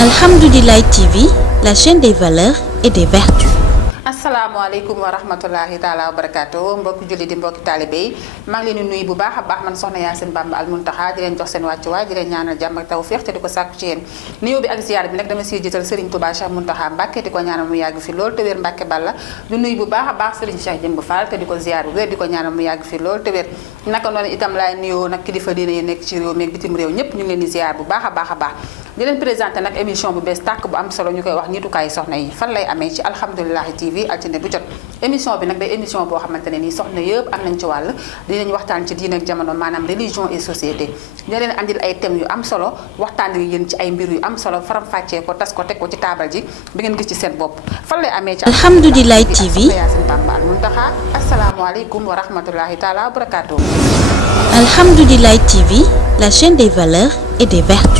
Alhamdoulilah TV, la chaîne des valeurs et des vertus. asalaamaaleykum wa rahmatulahi taala wa barakaatu mbokki julli di mbokki taalibe yi maa ngi leen di nuyu bu baax a baax man soxna Yacine Bamba Al Muntaxa di leen jox seen wàccuwaay di leen ñaanal jàmm ak tawfeex te di ko sàkku ci yéen nuyoo bi ak ziar bi nag dama siy jiital Serigne Touba Cheikh Muntaxa Mbàkke di ko ñaanal mu yàgg fi lool te wér Mbàkke Balla du nuyu bu baax a baax Serigne Cheikh Jëmb Fall te di ko ziar bu wér di ko ñaanal mu yàgg fi lool te wér naka noonu itam laay nuyoo nag kilifa diine yi nekk ci réew mi ak bitim réew ñëpp ñu ngi leen di ziar bu baax a baax a baax di leen présenté nag émission bu bees tàkk bu am solo ñu koy wax nitukaayu soxna yi fan lay amee ci Alhamdoulilah TV altine bu jot émission bi nag day émission boo xamante ne nii soxna yëpp am nañ ci wàll dinañ waxtaan ci diine ak jamono maanaam religion et société dina leen andil ay thèmes yu am solo waxtaan yu yéen ci ay mbir yu am solo faram-fàccee ko tas ko teg ko ci taabal ji bi ngeen gis ci seen bopp fan lay amee ci Alhamdoulilah TV Yacine Bamba Al Muntaxa asalaamaaleykum wa rahmatulahi taala wa barakaatu. Alhamdoulilah TV, la chaîne des valeurs et des vertus.